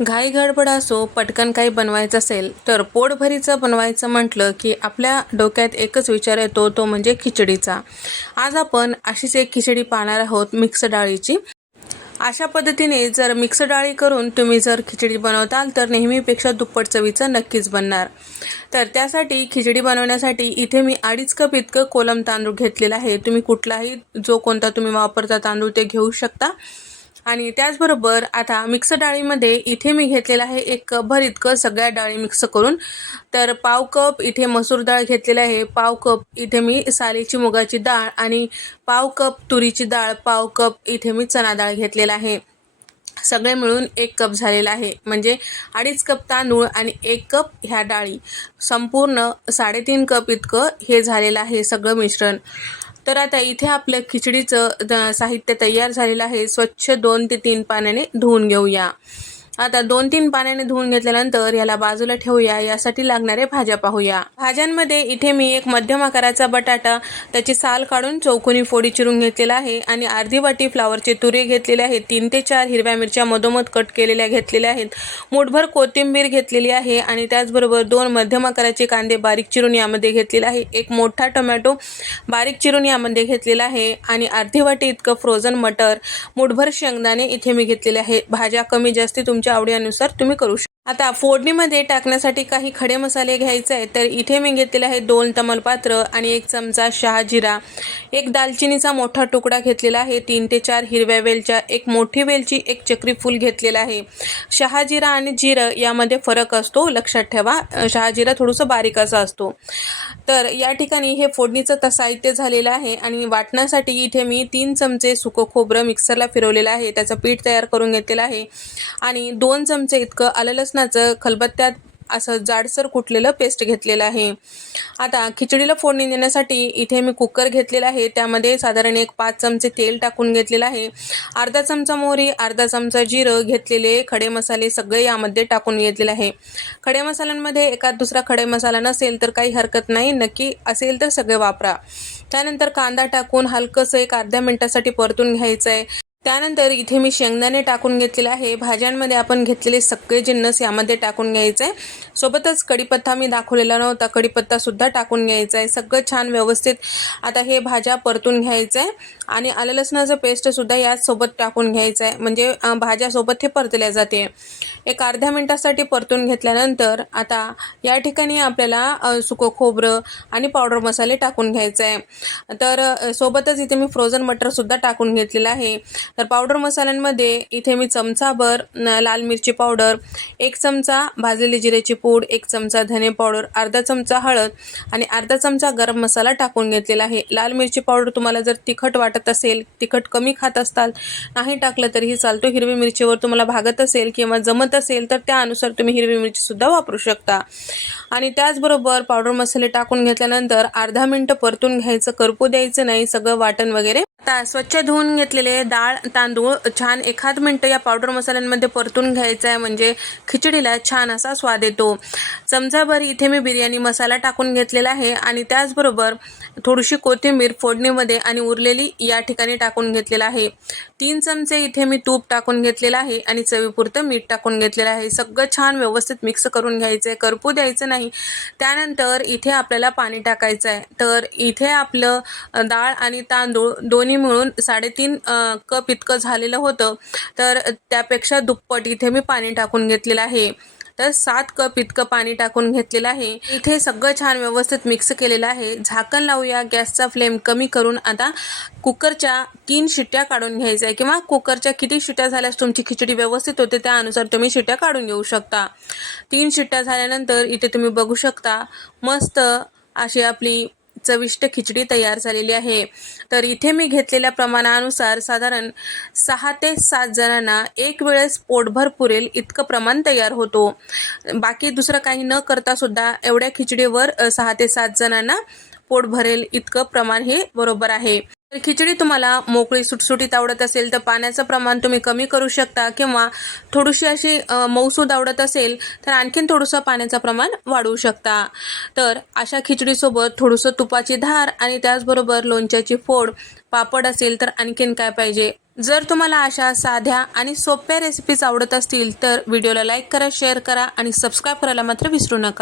घाई गडबड असो पटकन काही बनवायचं असेल तर पोटभरीचं बनवायचं म्हटलं की आपल्या डोक्यात एकच विचार येतो तो म्हणजे खिचडीचा. आज आपण अशीच एक खिचडी पाहणार आहोत मिक्स डाळीची. अशा पद्धतीने जर मिक्स डाळी करून तुम्ही जर खिचडी बनवताल तर नेहमीपेक्षा दुप्पट चवीचं नक्कीच बनणार. तर त्यासाठी खिचडी बनवण्यासाठी इथे मी अडीच कप इतकं कोलम तांदूळ घेतलेला आहे. तुम्ही कुठलाही जो कोणता तुम्ही वापरता तांदूळ ते घेऊ शकता. आणि त्याचबरोबर आता मिक्स डाळीमध्ये इथे मी घेतलेलं आहे एक कप भर इतकं सगळ्या डाळी मिक्स करून. तर पाव कप इथे मसूर डाळ घेतलेली आहे. पाव कप इथे मी सालीची मुगाची डाळ आणि पाव कप तुरीची डाळ पाव कप इथे मी चणा डाळ घेतलेला आहे. सगळे मिळून एक कप झालेला आहे. म्हणजे अडीच कप तांदूळ आणि एक कप ह्या डाळी. संपूर्ण साडेतीन कप इतकं हे झालेलं आहे सगळं मिश्रण. तर आता इथे आपलं खिचडीचं साहित्य तयार झालेलं आहे. स्वच्छ दोन ते तीन पाण्याने धुवून घेऊया. आता दोन तीन पाण्याने धुवून घेतल्यानंतर याला बाजूला ठेवूया. यासाठी लागणारे भाज्या पाहूया. भाज्यांमध्ये इथे मी एक मध्यम आकाराचा बटाटा त्याची साल काढून चौकोनी फोडी चिरून घेतलेला आहे आणि अर्धी वाटी फ्लावरचे तुरे घेतलेले आहेत. तीन ते चार हिरव्या मिरच्या मधोमध कट केलेल्या घेतलेल्या आहेत. मुठभर कोथिंबीर घेतलेली आहे आणि त्याचबरोबर दोन मध्यम आकाराचे कांदे बारीक चिरून यामध्ये घेतलेले आहे. एक मोठा टोमॅटो बारीक चिरून यामध्ये घेतलेला आहे आणि अर्धी वाटी इतकं फ्रोझन मटर मुठभर शेंगदाणे इथे मी घेतलेले आहे भाज्या कमी जास्ती तुमच्या आवडीनुसार तुम्ही करू शकता. आता फोडणीमध्ये टाकण्यासाठी काही खडे मसाले घ्यायचे आहेत. तर इथे मी घेतलेले आहे दोन तमलपात्र आणि एक चमचा शहाजिरा एक दालचिनीचा मोठा तुकडा घेतलेला आहे. तीन ते चार हिरव्या वेलच्या एक मोठी वेलची एक चक्री फूल घेतलेला आहे. शहाजिरा आणि जिरं यामध्ये फरक असतो लक्षात ठेवा. शहाजिरा थोडंसं बारीक असा असतो. तर या ठिकाणी हे फोडणीचं साहित्य झालेलं आहे आणि वाटण्यासाठी इथे मी तीन चमचे सुकं खोबरं मिक्सरला फिरवलेलं आहे. त्याचं पीठ तयार करून घेतलेलं आहे. आणि दोन चमचे इतकं आलं लसणाचं खलबत्त्यात असं जाडसर कुटलेलं पेस्ट घेतलेलं आहे. आता खिचडीला फोडणी देण्यासाठी इथे मी कुकर घेतलेला आहे. त्यामध्ये साधारण एक पाच चमचे तेल टाकून घेतलेलं आहे. अर्धा चमचा मोहरी अर्धा चमचा जिरं घेतलेले खडे मसाले सगळे यामध्ये टाकून घेतलेले आहे. खडे मसाल्यांमध्ये एखाद दुसरा खडे मसाला नसेल तर काही हरकत नाही. नक्की असेल तर सगळे वापरा. त्यानंतर कांदा टाकून हलकंसं एक अर्ध्या मिनटासाठी परतून घ्यायचं आहे त्यानंतर इथे मी शेंगदाणे टाकून घेतलेले आहे. भाज्यांमध्ये आपण घेतलेले सगळे जिन्नस यामध्ये टाकून घ्यायचं. आहे सोबतच कढीपत्ता मी दाखवलेला नव्हता. कढीपत्तासुद्धा टाकून घ्यायचा आहे. सगळं छान व्यवस्थित आता हे भाज्या परतून घ्यायचं. आहे आणि आलं लसणाचं पेस्टसुद्धा याच सोबत टाकून घ्यायचं आहे म्हणजे भाज्यासोबत हे परतल्या जाते. एक अर्ध्या मिनटासाठी परतून घेतल्यानंतर आता या ठिकाणी आपल्याला सुकं खोबरं आणि पावडर मसाले टाकून घ्यायचं आहे तर सोबतच इथे मी फ्रोझन मटरसुद्धा टाकून घेतलेलं आहे. तर पावडर मसाल्यांमध्ये इथे मी चमचाभर लाल मिरची पावडर एक चमचा भाजलेली जिऱ्याची पूड एक चमचा धने पावडर अर्धा चमचा हळद आणि अर्धा चमचा गरम मसाला टाकून घेतलेला आहे. लाल मिरची पावडर तुम्हाला जर तिखट वाटत असेल तिखट कमी खात असताल नाही टाकलं तरीही चालतो. हिरवी मिरचीवर तुम्हाला भागत असेल किंवा जमत असेल तर त्यानुसार तुम्ही हिरवी मिरचीसुद्धा वापरू शकता. आणि त्याचबरोबर पावडर मसाले टाकून घेतल्यानंतर अर्धा मिनटं परतून घ्यायचं करपू द्यायचं नाही सगळं वाटण वगैरे आता स्वच्छ धुवून घेतलेले डाळ तांदूळ छान एखाद मिनटं या पावडर मसाल्यांमध्ये परतून घ्यायचं आहे म्हणजे खिचडीला छान असा स्वाद येतो. चमचाभर इथे मी बिर्याणी मसाला टाकून घेतलेला आहे आणि त्याचबरोबर थोडीशी कोथिंबीर फोडणीमध्ये आणि उरलेली या ठिकाणी टाकून घेतलेला आहे. तीन चमचे इथे मी तूप टाकून घेतलेलं आहे आणि चवीपुरतं मीठ टाकून घेतलेलं आहे. सगळं छान व्यवस्थित मिक्स करून घ्यायचं आहे करपू द्यायचं नाही. त्यानंतर इथे आपल्याला पाणी टाकायचं आहे तर इथे आपलं डाळ आणि तांदूळ दोन्ही मिळून साडेतीन कप इतकं झालेलं होतं. तर त्यापेक्षा दुप्पट इथे मी पाणी टाकून घेतलेलं आहे. तर सात कप इतकं पाणी टाकून घेतलेलं आहे. इथे सगळं छान व्यवस्थित मिक्स केलेलं आहे. झाकण लावूया गॅसचा फ्लेम कमी करून आता कुकरच्या तीन शिट्ट्या काढून घ्यायच्या आहे किंवा कुकरच्या किती शिट्ट्या झाल्यास तुमची खिचडी व्यवस्थित होते त्यानुसार तुम्ही शिट्ट्या काढून घेऊ शकता. तीन शिट्ट्या झाल्यानंतर इथे तुम्ही बघू शकता मस्त अशी आपली चविष्ट खिचडी तयार झालेली आहे. तर इथे मी घेतलेल्या प्रमाणानुसार साधारण सहा ते सात जणांना एक वेळेस पोटभर पुरेल इतकं प्रमाण तयार होतो. बाकी दुसरं काही न करता सुद्धा एवढ्या खिचडीवर सहा ते सात जणांना पोट भरेल इतकं प्रमाण हे बरोबर आहे. तर खिचडी तुम्हाला मोकळी सुटसुटीत आवडत असेल तर पाण्याचं प्रमाण तुम्ही कमी करू शकता किंवा थोडीशी अशी मऊसूद आवडत असेल तर आणखीन थोडंसं पाण्याचं प्रमाण वाढवू शकता. तर अशा खिचडीसोबत थोडंसं तुपाची धार आणि त्याचबरोबर लोणच्याची फोड पापड असेल तर आणखीन काय पाहिजे? जर तुम्हाला अशा साध्या आणि सोप्या रेसिपीज आवडत असतील तर व्हिडिओला लाईक करा शेअर करा आणि सबस्क्राईब करायला मात्र विसरू नका.